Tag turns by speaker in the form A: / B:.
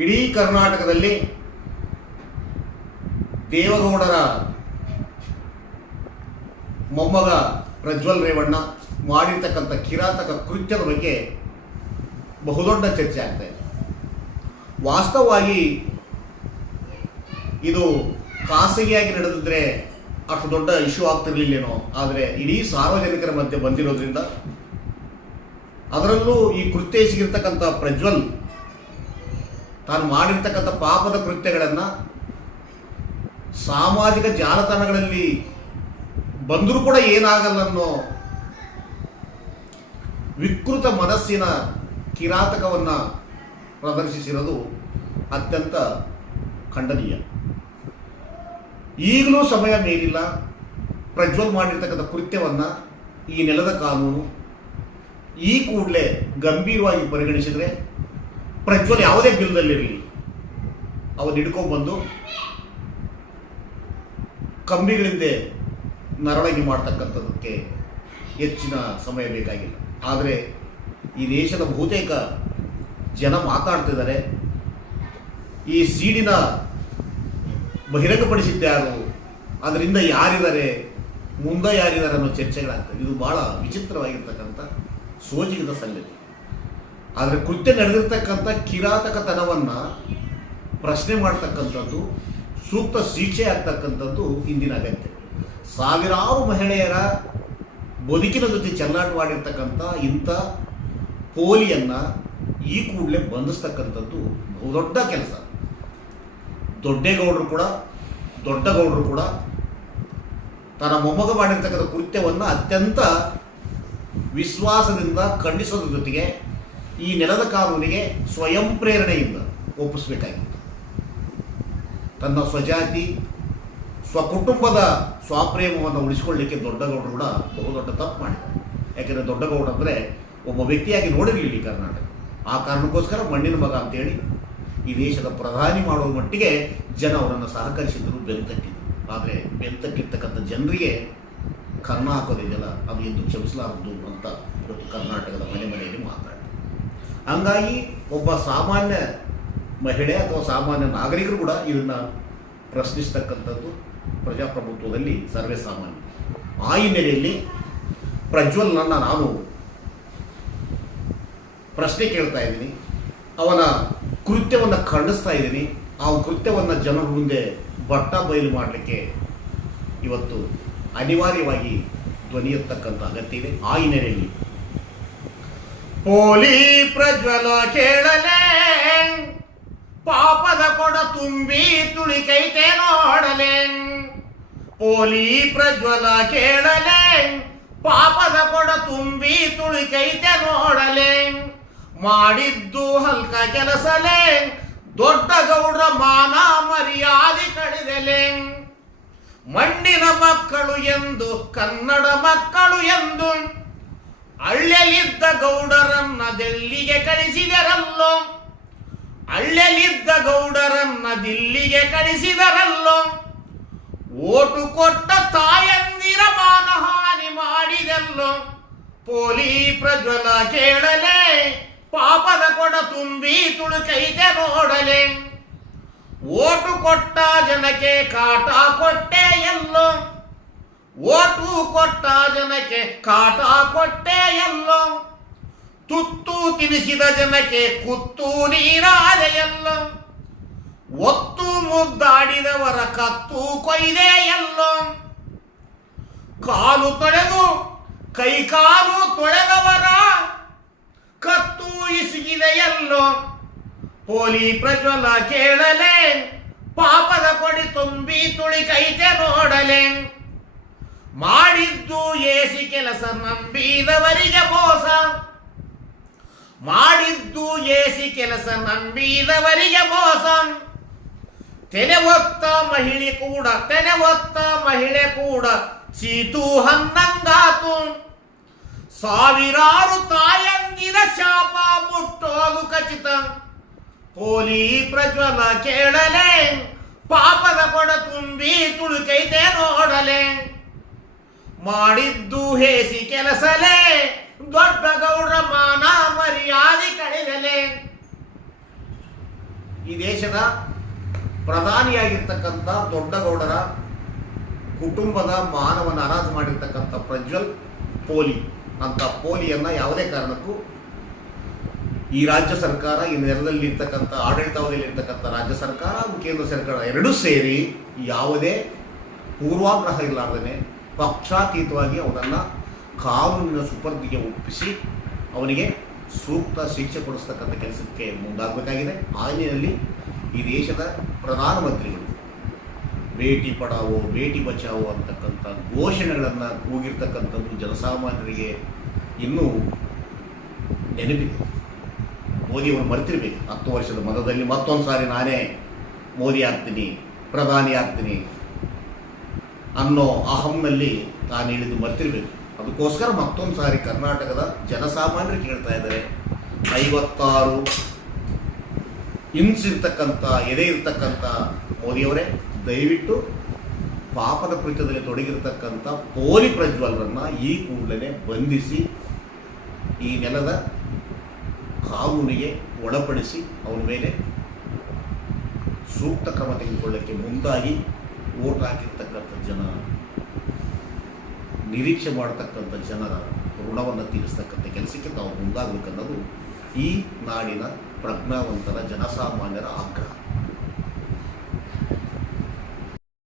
A: ಇಡೀ ಕರ್ನಾಟಕದಲ್ಲಿ ದೇವಗೌಡರ ಮೊಮ್ಮಗ ಪ್ರಜ್ವಲ್ ರೇವಣ್ಣ ಮಾಡಿರ್ತಕ್ಕಂಥ ಕಿರಾತಕ ಕೃತ್ಯದ ಬಗ್ಗೆ ಬಹುದೊಡ್ಡ ಚರ್ಚೆ ಆಗ್ತಾ ಇದೆ. ವಾಸ್ತವವಾಗಿ ಇದು ಖಾಸಗಿಯಾಗಿ ನಡೆದಿದ್ರೆ ಅಷ್ಟು ದೊಡ್ಡ ಇಶ್ಯೂ ಆಗ್ತಿರ್ಲಿಲ್ಲೇನೋ, ಆದರೆ ಇಡೀ ಸಾರ್ವಜನಿಕರ ಮಧ್ಯೆ ಬಂದಿರೋದ್ರಿಂದ ಅದರಲ್ಲೂ ಈ ಕೃತ್ಯ ಎಸಗಿರ್ತಕ್ಕಂಥ ಪ್ರಜ್ವಲ್ ತಾನು ಮಾಡಿರ್ತಕ್ಕಂಥ ಪಾಪದ ಕೃತ್ಯಗಳನ್ನು ಸಾಮಾಜಿಕ ಜಾಲತಾಣಗಳಲ್ಲಿ ಬಂದರೂ ಕೂಡ ಏನಾಗಲ್ಲ ಅನ್ನೋ ವಿಕೃತ ಮನಸ್ಸಿನ ಕಿರಾತಕವನ್ನು ಪ್ರದರ್ಶಿಸಿರೋದು ಅತ್ಯಂತ ಖಂಡನೀಯ. ಈಗಲೂ ಸಮಯ ಮೇಲಿಲ್ಲ. ಪ್ರಜ್ವಲ್ ಮಾಡಿರ್ತಕ್ಕಂಥ ಕೃತ್ಯವನ್ನು ಈ ನೆಲದ ಕಾನೂನು ಈ ಕೂಡಲೇ ಗಂಭೀರವಾಗಿ ಪರಿಗಣಿಸಿದರೆ ಪ್ರಜ್ವಲ್ ಯಾವುದೇ ಬಿಲ್ದಲ್ಲಿರಲಿ ಅವನು ಹಿಡ್ಕೊಂಡ್ಬಂದು ಕಂಬಿಗಳಿಂದ ನರಳಗಿ ಮಾಡ್ತಕ್ಕಂಥದ್ದಕ್ಕೆ ಹೆಚ್ಚಿನ ಸಮಯ ಬೇಕಾಗಿಲ್ಲ. ಆದರೆ ಈ ದೇಶದ ಬಹುತೇಕ ಜನ ಮಾತಾಡ್ತಿದ್ದಾರೆ. ಈ ಸೀಡಿನ ಬಹಿರಂಗಪಡಿಸಿದ್ದ್ಯಾರು ಅದರಿಂದ ಯಾರಿದ್ದಾರೆ? ಮುಂದೆ ಯಾರಿದ್ದಾರೆ ಅನ್ನೋ ಚರ್ಚೆಗಳಾಗ್ತದೆ ಇದು ಭಾಳ ವಿಚಿತ್ರವಾಗಿರ್ತಕ್ಕಂಥ ಸೋಜಿಗದ ಸಂಗತಿ. ಆದರೆ ಕೃತ್ಯ ನಡೆದಿರ್ತಕ್ಕಂಥ ಕಿರಾತಕತನವನ್ನು ಪ್ರಶ್ನೆ ಮಾಡ್ತಕ್ಕಂಥದ್ದು, ಸೂಕ್ತ ಶಿಕ್ಷೆ ಆಗ್ತಕ್ಕಂಥದ್ದು ಇಂದಿನ ಅಗತ್ಯ. ಸಾವಿರಾರು ಮಹಿಳೆಯರ ಬದುಕಿನ ಜೊತೆ ಚೆಲ್ಲಾಟವಾಡಿರ್ತಕ್ಕಂಥ ಇಂಥ ಪೋಲಿಯನ್ನು ಈ ಕೂಡಲೇ ಬಂಧಿಸ್ತಕ್ಕಂಥದ್ದು ಬಹುದೊಡ್ಡ ಕೆಲಸ. ದೊಡ್ಡೇಗೌಡರು ಕೂಡ, ದೊಡ್ಡಗೌಡರು ಕೂಡ ತನ್ನ ಮೊಮ್ಮಗ ಮಾಡಿರ್ತಕ್ಕಂಥ ಕೃತ್ಯವನ್ನು ಅತ್ಯಂತ ವಿಶ್ವಾಸದಿಂದ ಖಂಡಿಸೋದ್ರ ಜೊತೆಗೆ ಈ ನೆಲದ ಕಾನೂನಿಗೆ ಸ್ವಯಂ ಪ್ರೇರಣೆಯಿಂದ ಒಪ್ಪಿಸಬೇಕಾಗಿತ್ತು. ತನ್ನ ಸ್ವಜಾತಿ, ಸ್ವಕುಟುಂಬದ ಸ್ವಾಪ್ರೇಮವನ್ನು ಉಳಿಸಿಕೊಳ್ಳಲಿಕ್ಕೆ ದೊಡ್ಡಗೌಡರು ಕೂಡ ಬಹುದೊಡ್ಡ ತಪ್ಪು ಮಾಡಿದ್ದಾರೆ. ಯಾಕೆಂದರೆ ದೊಡ್ಡಗೌಡ ಅಂದರೆ ಒಬ್ಬ ವ್ಯಕ್ತಿಯಾಗಿ ನೋಡಿರಲಿಲ್ಲ ಕರ್ನಾಟಕ. ಆ ಕಾರಣಕ್ಕೋಸ್ಕರ ಮಣ್ಣಿನ ಮಗ ಅಂತೇಳಿ ಈ ದೇಶದ ಪ್ರಧಾನಿ ಮಾಡುವ ಮಟ್ಟಿಗೆ ಜನ ಅವರನ್ನು ಸಹಕರಿಸಿದ್ರು ಬೆಂತಕ್ಕಿದ್ರು ಆದರೆ ಬೆಂತಕ್ಕಿರ್ತಕ್ಕಂಥ ಜನರಿಗೆ ಕರ್ನಾಟಕದಿದೆಯಲ್ಲ ಹಾಕೋದಿದೆಯಲ್ಲ ಅದು ಎಂದು ಕ್ಷಮಿಸಲಾರದು ಅಂತ ಇವತ್ತು ಕರ್ನಾಟಕದ ಮನೆ ಮನೆಯಲ್ಲಿ ಮಾತಾಡ್ತಾರೆ ಹಂಗಾಗಿ ಒಬ್ಬ ಸಾಮಾನ್ಯ ಮಹಿಳೆ ಅಥವಾ ಸಾಮಾನ್ಯ ನಾಗರಿಕರು ಕೂಡ ಇದನ್ನ ಪ್ರಶ್ನಿಸ್ತಕ್ಕಂಥದ್ದು ಪ್ರಜಾಪ್ರಭುತ್ವದಲ್ಲಿ ಸರ್ವೇ ಸಾಮಾನ್ಯ. ಆ ಹಿನ್ನೆಲೆಯಲ್ಲಿ ಪ್ರಜ್ವಲ್ನನ್ನ ನಾನು ಪ್ರಶ್ನೆ ಕೇಳ್ತಾ ಇದ್ದೀನಿ. ಅವನ ಕೃತ್ಯವನ್ನು ಖಂಡಿಸ್ತಾ ಇದ್ದೀನಿ. ಆ ಕೃತ್ಯವನ್ನು ಜನರ ಮುಂದೆ ಬಟ್ಟ ಬಯಲು ಮಾಡಲಿಕ್ಕೆ ಇವತ್ತು ಅನಿವಾರ್ಯವಾಗಿ ಧ್ವನಿ ಎತ್ತಕ್ಕಂಥ ಅಗತ್ಯ ಇದೆ. ಆ ಹಿನ್ನೆಲೆಯಲ್ಲಿ ಪೋಲಿ ಪ್ರಜ್ವಲ ಕೇಳಲೆ. ಪಾಪದ ಕೊಡ ತುಂಬಿ ತುಳಿಕೈತೆ ನೋಡಲೆ. ಹೋಲಿ ಪ್ರಜ್ವಲ ಕೇಳಲೆ. ಪಾಪದ ಕೊಡ ತುಂಬಿ ತುಳಿಕೈತೆ ನೋಡಲೆ. ಮಾಡಿದ್ದು ಹಲ್ಕ ಕೆಲಸಲೇ. ದೊಡ್ಡ ಗೌಡ್ರ ಮಾನ ಮರ್ಯಾದೆ ಕಡಿದಲೆ ಮಣ್ಣಿನ ಮಕ್ಕಳು ಎಂದು, ಕನ್ನಡ ಮಕ್ಕಳು ಎಂದು. ಹಳ್ಳಿಯಲ್ಲಿದ್ದ ಗೌಡರನ್ನ ದೆಲ್ಲಿಗೆ ಕಳಿಸಿದರಲ್ಲೋ? ಹಳ್ಳಿಯಲ್ಲಿದ್ದ ಗೌಡರನ್ನ ದಿಲ್ಲಿಗೆ ಕಳಿಸಿದರಲ್ಲೋ? ಓಟು ಕೊಟ್ಟ ತಾಯಂದಿರ ಮಾನಹಾನಿ ಮಾಡಿದೆಲ್ಲೋ? ಪೋಲಿ ಪ್ರಜ್ವಲ ಕೇಳಲೆ, ಪಾಪದ ಕೊಡ ತುಂಬಿ ತುಳುಕೈತೆ ನೋಡಲೆ? ಓಟು ಕೊಟ್ಟ ಜನಕ್ಕೆ ಕಾಟ ಕೊಟ್ಟೆ ಎಲ್ಲೋ? ಓಟು ಕೊಟ್ಟ ಜನಕ್ಕೆ ಕಾಟ ಕೊಟ್ಟೆ ಎಲ್ಲೋ. ತುತ್ತು ತಿನಿಸಿದ ಜನಕ್ಕೆ ಕುತ್ತು ನೀರಾದೆ ಎಲ್ಲೋ. ಒತ್ತು ಮುದ್ದಾಡಿದವರ ಕತ್ತು ಕೊಯ್ದೆ ಎಲ್ಲೋ. ಕಾಲು ತೊಳೆದು ಕೈಕಾಲು ತೊಳೆದವರ ಕತ್ತು ಇಸುಗಿದೆ ಎಲ್ಲೋ. ಪೋಲಿ ಪ್ರಜ್ವಲ ಕೇಳಲೆ, ಪಾಪದ ಕೊಡಿ ತುಂಬಿ ತುಳಿ ಕೈತೆ ನೋಡಲೆ. ಮಾಡಿದ್ದು ಏಸಿ ಕೆಲಸ ನಂಬಿದವರಿಗೆ ಮೋಸ. ಮಾಡಿದ್ದು ಏಸಿ ಕೆಲಸ ನಂಬಿದವರಿಗೆ ಮೋಸ. ತೆನೆ ಒತ್ತ ಮಹಿಳೆ ಕೂಡ, ತೆನೆ ಒತ್ತ ಮಹಿಳೆ ಕೂಡ ಚೀತು ಹನ್ನಂಗಾತು. ಸಾವಿರಾರು ತಾಯಂದಿರ ಶಾಪ ಮುಟ್ಟೋದು ಖಚಿತ. ಪೋಲಿ ಪ್ರಜ್ವಲ ಕೇಳಲೆ, ಪಾಪದ ಕೊಡ ತುಂಬಿ ತುಳುಕೈತೆ ನೋಡಲೆ. ಮಾಡಿದ್ದು ಹೇಸಿ ಕೆಲಸಲೇ. ದೊಡ್ಡ ಗೌಡ್ರ ಮಾನ ಮರ್ಯಾದೆ ಕಳೆದಲೆ. ಈ ದೇಶದ ಪ್ರಧಾನಿಯಾಗಿರ್ತಕ್ಕಂಥ ದೊಡ್ಡಗೌಡರ ಕುಟುಂಬದ ಮಾನವನ ಅರಾಜು ಮಾಡಿರ್ತಕ್ಕಂಥ ಪ್ರಜ್ವಲ್ ಪೋಲಿ. ಅಂತ ಪೋಲಿಯನ್ನ ಯಾವುದೇ ಕಾರಣಕ್ಕೂ ಈ ರಾಜ್ಯ ಸರ್ಕಾರ, ಈ ನೆಲದಲ್ಲಿ ಇರ್ತಕ್ಕಂಥ ಆಡಳಿತಾವಧಿಯಲ್ಲಿ ಇರ್ತಕ್ಕಂಥ ರಾಜ್ಯ ಸರ್ಕಾರ ಕೇಂದ್ರ ಸರ್ಕಾರ ಎರಡೂ ಸೇರಿ ಯಾವುದೇ ಪೂರ್ವಾಗ್ರಹ ಇರಲಾರ್ದೇ ಪಕ್ಷಾತೀತವಾಗಿ ಅವನನ್ನು ಕಾನೂನಿನ ಸುಪರ್ದಿಗೆ ಒಪ್ಪಿಸಿ ಅವನಿಗೆ ಸೂಕ್ತ ಶಿಕ್ಷೆ ಕೊಡಿಸ್ತಕ್ಕಂಥ ಕೆಲಸಕ್ಕೆ ಮುಂದಾಗಬೇಕಾಗಿದೆ. ಆ ಈ ದೇಶದ ಪ್ರಧಾನಮಂತ್ರಿಗಳು ಬೇಟಿ ಪಡಾವೋ ಬೇಟಿ ಬಚಾವೋ ಅಂತಕ್ಕಂಥ ಘೋಷಣೆಗಳನ್ನು ಕೂಗಿರ್ತಕ್ಕಂಥದ್ದು ಜನಸಾಮಾನ್ಯರಿಗೆ ಇನ್ನೂ ನೆನಪಿದೆ. ಮೋದಿಯವರು ಮರೆತಿರ್ಬೇಕು. ಹತ್ತು ವರ್ಷದ ಮತದಲ್ಲಿ ಮತ್ತೊಂದು ಸಾರಿ ನಾನೇ ಮೋದಿ ಆಗ್ತೀನಿ, ಪ್ರಧಾನಿ ಆಗ್ತೀನಿ ಅನ್ನೋ ಅಹಂನಲ್ಲಿ ತಾನು ಹೇಳಿದ್ದು ಮರ್ತಿರ್ಬೇಕು. ಅದಕ್ಕೋಸ್ಕರ ಮತ್ತೊಂದು ಸಾರಿ ಕರ್ನಾಟಕದ ಜನಸಾಮಾನ್ಯರು ಕೇಳ್ತಾ ಇದ್ದಾರೆ. ಐವತ್ತಾರು ಇಂಚ್ ಇರ್ತಕ್ಕಂಥ, ಎದೆ ಇರ್ತಕ್ಕಂಥ ಮೋದಿಯವರೇ, ದಯವಿಟ್ಟು ಪಾಪದ ಕೃತ್ಯದಲ್ಲಿ ತೊಡಗಿರ್ತಕ್ಕಂಥ ಪೋಲಿ ಪ್ರಜ್ವಲರನ್ನು ಈ ಕೂಡಲೇ ಬಂಧಿಸಿ, ಈ ನೆಲದ ಕಾನೂನಿಗೆ ಒಳಪಡಿಸಿ ಅವನ ಮೇಲೆ ಸೂಕ್ತ ಕ್ರಮ ತೆಗೆದುಕೊಳ್ಳಕ್ಕೆ ಮುಂದಾಗಿ ಓಟ್ ಹಾಕಿರ್ತಕ್ಕಂಥ ಜನ, ನಿರೀಕ್ಷೆ ಮಾಡತಕ್ಕಂಥ ಜನರ ಋಣವನ್ನು ತೀರಿಸ್ತಕ್ಕಂಥ ಕೆಲಸಕ್ಕೆ ತಾವು ಮುಂದಾಗಬೇಕನ್ನೋದು ಈ ನಾಡಿನ ಪ್ರಜ್ಞಾವಂತರ ಜನಸಾಮಾನ್ಯರ ಆಗ್ರಹ.